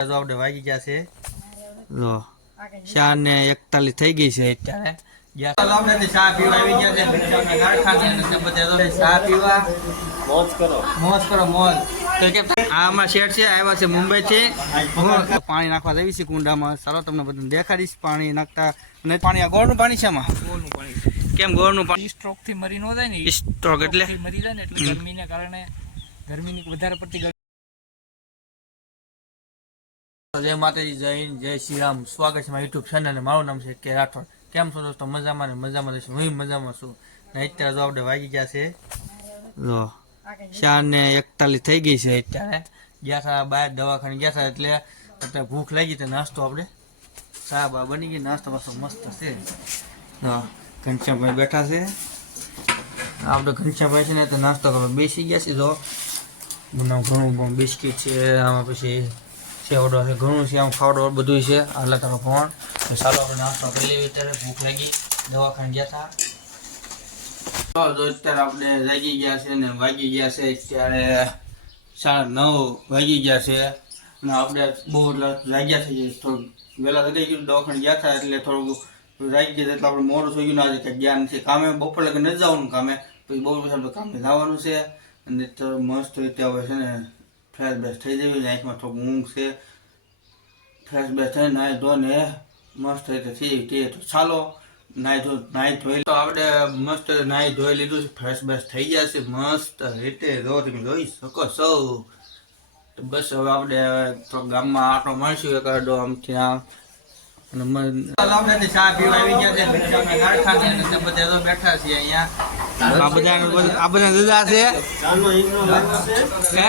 આપણે વાગી ગયા છે. લો. ચાર ને એકતાલીસ થઈ ગઈ છે અત્યારે. ગયા ચાલો આપણે તે ચા પીવા આવી ગયા છે. ભીંડાના કારખાને અને તે બધે તો ચા પીવા. મોજ કરો. મોજ કરો મોજ. તો કે આ શેઠ છે આવ્યા છે મુંબઈ થી પાણી નાખવા દેવી છે કુંડામાં. ચાલો તમને બધું દેખાડીશ પાણી નાખતા. અને પાણી આ ગોળનું પાણી છે આમાં? ગોળનું પાણી કેમ ગોળનું પાણી? સ્ટ્રોકથી મરી ન જાય ને સ્ટ્રોક એટલે? મરી જાય ને એટલે ગરમીને કારણે ગરમીની વધારે પડતી ગરમી જય માતાજી, જય હિન્દ, જય શ્રી રામ સ્વાગત છે યુટ્યુબ ચેનલ અને મારું નામ છે કે રાઠોડ. કેમ છો દોસ્તો? મજામાં ને? મજામાં રહીશું. હું મજામાં છું. ને અત્યારે જો આપણે વાગી ગયા છે. જો, ચાર ને એકતાલીસ થઈ ગઈ છે અત્યારે. ગયા હતા બહાર દવાખાને ગયા હતા એટલે અત્યારે ભૂખ લાગી તો નાસ્તો આપણે. સાહેબ આ બની ગઈ. નાસ્તો પાછો મસ્ત છે. હા ઘનશ્યામભાઈ બેઠા છે. આપણે ઘનશ્યામભાઈ છે ને, તો નાસ્તો કરવા બેસી ગયા છે. જો ઘણું પણ બિસ્કિટ છે, આમાં પછી સેવડો છે, ઘણું છે, આમ ખાવડો બધું છે આટલા તારો ફોન. ચાલો આપણે નાસ્તો કરી લેવી અત્યારે, ભૂખ લાગી. દવાખાને ગયા હતા તો અત્યારે આપણે જાગી ગયા છે ને વાગી ગયા છે અત્યારે સાડા નવ વાગી ગયા છે. અને આપણે બહુ જાગ્યા થઈ થોડું. વહેલા થઈ ગયું દવાખાને ગયા હતા એટલે થોડુંક જાગી ગયા એટલે આપણે મોડું થઈ ગયું ને આજે કે ગયા નથી. કામે બપોર લગે નથી જવાનું કામે. પછી બહુ કામે જવાનું છે. અને તો મસ્ત રીતે હવે છે ને ફ્રેશ બેશ થઈ જવી ને આંખમાં થોડું ઊંઘ છે. ફ્રેશ બેશ થઈ નાહી ધોને મસ્ત રીતે થઈ તે તો ચાલો નાહી ધો નાહી ધોઈ તો આપણે મસ્ત નાહી ધોઈ લીધું છે. ફ્રેશ બેસ થઈ ગયા છે. મસ્ત રીતે જો તમે જોઈ શકો સૌ તો બસ હવે આપણે તો ગામમાં આટો મળશું એક અડધો આમ ત્યાં અને આપણે ચા પીવા આવી ગયા છે. તો બેઠા છીએ અહીંયા. આ બધા આ બધા છે. હે?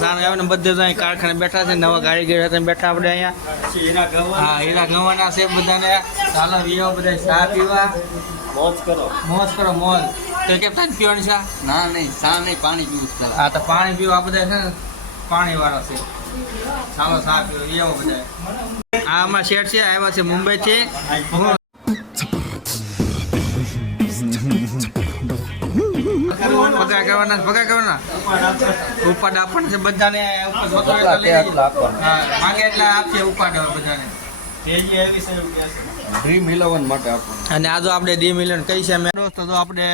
સારું આવે ને બધે તો કારખાને બેઠા છે નવા ગાડી ગઈ હતા બેઠા આપણે અહીંયા. હા હીરા ગવાના છે બધાને. ચાલો વિયો બધા ચા પીવા. મોજ કરો. મોજ કરો મોજ. તો કેમ થાય પીવાની ચા? ના નહીં ચા નહીં પાણી પીવું હા તો પાણી પીવા આ બધા છે ને પાણી વાળા છે. ચાલો ચા પીવો એવો બધા. આ અમારા શેઠ છે આવ્યા છે મુંબઈ છે હું પગાર કરવાના ભગા કરવાના? ઉપાડ આપણને છે બધાને ઉપર જોતો હોય તો લઈ હા માંગે એટલે આપીએ ઉપાડ બધાને. ડ્રીમ ઇલેવન માટે આપણને અને આ જો આપણે ડ્રીમ મિલિયન કઈ છે મેં દોસ્તો તો આપણે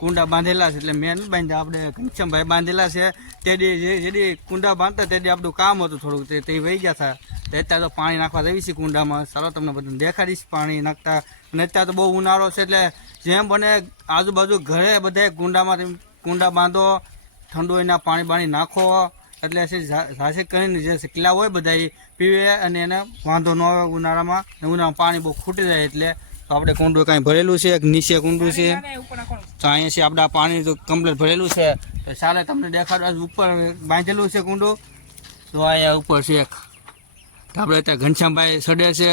કુંડા બાંધેલા છે એટલે મેં બાંધ્યા આપણે ઘનશ્યામભાઈ બાંધેલા છે. તે દી જે જેડી કુંડા બાંધતા તે દી આપણું કામ હતું થોડુંક તે તે વહી ગયા હતા. તો અત્યારે તો પાણી નાખવા છીએ કુંડામાં. સારો તમને બધું દેખાડીશ પાણી નાખતા. અને અત્યારે તો બહુ ઉનાળો છે એટલે જેમ બને આજુબાજુ ઘરે બધા કુંડામાં તેમ કુંડા બાંધો ઠંડુ એના પાણી બાણી નાખો એટલે ઝાંસી કરીને જે શીકલા હોય બધા પીવે અને એને વાંધો ન આવે ઉનાળામાં ઉનાળામાં પાણી બહુ ખૂટી જાય એટલે તો આપણે કુંડું કાંઈ ભરેલું છે એક નીચે કુંડું છે. તો અહીંયા છે આપણે આ પાણી તો કમ્પ્લીટ ભરેલું છે. તો ચાલે તમને દેખાડવા ઉપર બાંધેલું છે કુંડું. તો અહીંયા ઉપર છે એક. આપણે ત્યાં ઘનશ્યામભાઈ સડે છે.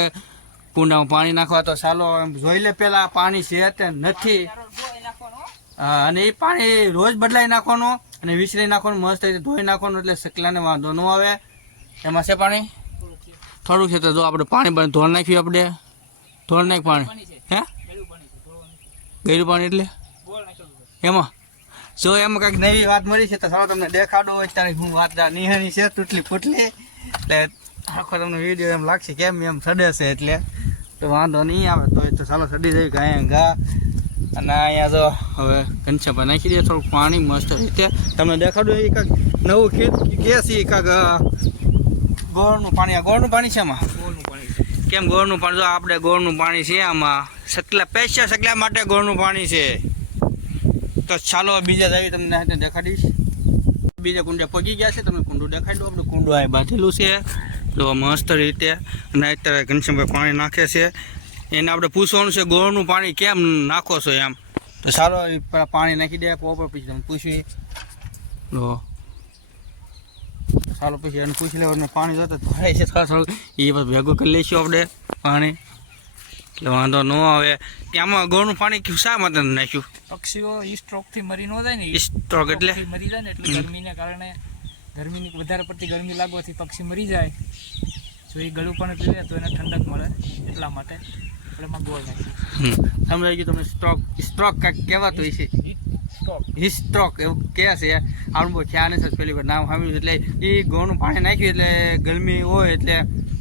કુંડામાં પાણી નાખવા તો ચાલો એમ જોઈ લે પહેલાં પાણી છે તે નથી. અને એ પાણી રોજ બદલાઈ નાખવાનું અને વિસરી નાખવાનું મસ્ત રીતે ધોઈ નાખવાનું એટલે સકલાને વાંધો ન આવે. એમાં છે પાણી? થોડુંક છે તો જો આપણે પાણી ધોળ નાખ્યું આપણે. ધોળ નાખ પાણી. હે? ગયેલું પાણી એટલે? એમાં? જો એમાં કાંઈક નવી વાત મળી છે તો સારો તમને દેખાડો. અત્યારે હું વાત નિહાળી છે તૂટલી ફૂટલી. એટલે આખો તમને વીડિયો એમ લાગશે કેમ એમ સડે છે એટલે. તો વાંધો નહીં આવે તો ચાલો સડી જાય કાંઈ ઘા. અને અહીંયા તો હવે ઘનશ્યામભાઈ નાખી દે થોડુંક પાણી મસ્ત રીતે. તમને દેખાડું એ કાંઈક નવું ખેત કે છે એક અ, ગોળનું પાણી. આ ગોળનું પાણી છે આમાં? ગોળનું પાણી કેમ ગોળનું પાણી? જો આપણે ગોળનું પાણી છે આમાં. સકલા પૈસા સકલા માટે ગોળનું પાણી છે. તો ચાલો બીજા દાવી તમને દેખાડીશ. બીજા કુંડે પગી ગયા છે તમે કુંડું દેખાડી દો. આપણું કુંડું આ બાંધેલું છે. તો મસ્ત રીતે. અને અત્યારે ઘનશ્યામભાઈ પાણી નાખે છે. એને આપણે પૂછવાનું છે ગોળનું પાણી કેમ નાખો છો એમ. તો ચાલો પાણી નાખી દે પોપર પછી તમે પૂછવી તો ચાલો પછી એને પૂછી લેવાનું પાણી જોતા ભરાય છે થોડા થોડું. એ બધું ભેગું કરી લઈશું આપણે પાણી. એટલે વાંધો ન આવે. કે આમાં ગોળનું પાણી શા માટે નાખ્યું? પક્ષીઓ ઈ સ્ટ્રોકથી મરી ન જાય ને સ્ટ્રોક એટલે? મરી જાય ને એટલે ગરમીને કારણે ગરમીની વધારે પડતી ગરમી લાગવાથી પક્ષી મરી જાય. જો એ ગળું પણ પીવે તો એને ઠંડક મળે એટલા માટે આપણે એમાં ગોળ નાખીએ. ગયું તમને સ્ટોક સ્ટ્રોક કાંઈક કહેવાતો સ્ટોક હિસ્ટ્રોક. એવું કહે છે. આપણને બહુ ખ્યાલ નથી પેલી વાર નામ સાંભળ્યું એટલે એ ગોળનું પાણી નાખ્યું એટલે ગરમી હોય એટલે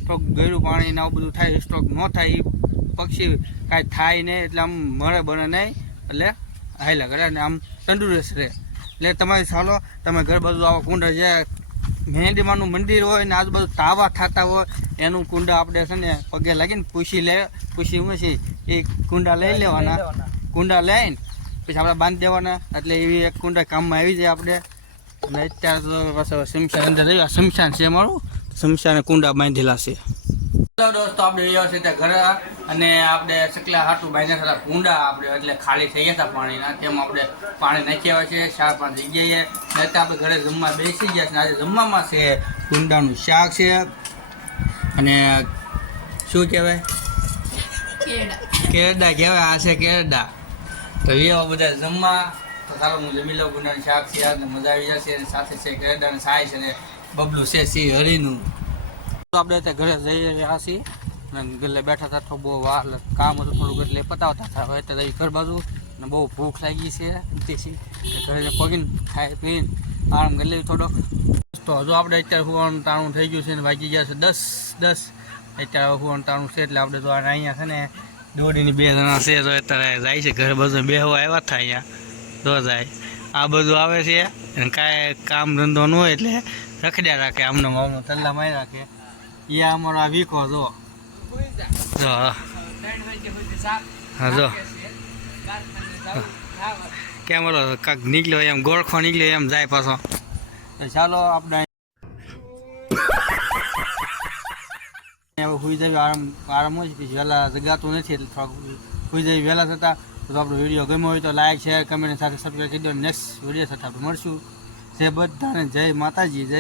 થોડુંક ગળ્યું પાણી ને આવું બધું થાય હિસ્ટ્રોક ન થાય એ પક્ષી કાંઈ થાય નહીં એટલે આમ મળે બને નહીં એટલે હાલ્યા કરે. અને આમ તંદુરસ્ત રહે. એટલે તમારી ચાલો તમે ઘર બાજુ આવા કુંડ છે મહેંદીમાનું મંદિર હોય ને આજુબાજુ તાવા થતા હોય, એનું કુંડા આપણે છે ને પગે લાગીને પૂછી લે, પૂછી મૂછી એ કુંડા લઈ લેવાના. કુંડા લઈને પછી આપણે બાંધી દેવાના, એટલે એવી એક કુંડા કામમાં આવી જાય આપણે. અને અત્યારે તો શમશાન અંદર રહ્યું. શમશાન છે મારું શમશાને કુંડા બાંધેલા છે. દોસ્તો આપણે છે ત્યાં ઘરે. અને આપણે સકલા હાટું બાંધ્યા હતા કુંડા આપણે એટલે ખાલી થઈ ગયા હતા પાણીના તેમાં આપણે પાણી નાખી આવ્યા છે ચાર પાંચ જગ્યાએ તો આપણે ઘરે જમવા બેસી ગયા છે આજે જમવામાં છે કુંડાનું શાક છે. અને શું કહેવાય? કેરડા કહેવાય આ છે કેરડા તો એવા બધા જમવા. તો ચાલો હું જમી લઉં ગુંડાનું શાક છે અને મજા આવી જશે. અને સાથે છે કેરડાનું સાય છે ને બબલું છે સિંહ હરીનું. તો આપણે ઘરે જઈ રહ્યા છીએ. ગલ્લે બેઠા હતા તો બહુ વાર કામ હતું થોડુંક એટલે પતાવતા હતા. હવે અત્યારે ઘર બાજુ ને બહુ ભૂખ લાગી છે તેથી ઘરે પગીને ખાઈ પીને આરામ કરી થોડોક. તો હજુ આપણે અત્યારે હુવાનું તાણું થઈ ગયું છે ને વાગી ગયા છે દસ દસ. અત્યારે હુવાનું તાણું છે એટલે આપણે તો અહીંયા છે ને દોડીની બે જણા છે, તો અત્યારે જાય છે ઘર બાજુ બે હવા આવ્યા હતા અહીંયા. તો જાય. આ બધું આવે છે અને કાંઈ કામ ધંધો ન હોય એટલે રખડ્યા રાખે. આમને આમનો તલ્લા મારી રાખે. એ અમારો આ વીકો જો જો, હા. જો. કેમ કાંક નીકળ્યો એમ, ગોળખો નીકળ્યો એમ જાય પાછો. ચાલો આપણે હવે સુઈ જવી આરામ આરામ હોય છે વહેલા જગાતું નથી એટલે થોડાક સુઈ જવી વહેલા થતાં તો આપણો વીડિયો ગમ્યો હોય તો લાઈક શેર કમેન્ટ સાથે સબસ્ક્રાઈબ કરી દો નેક્સ્ટ વીડિયો સાથે આપણે મળશું. જય બધાને, જય માતાજી, જય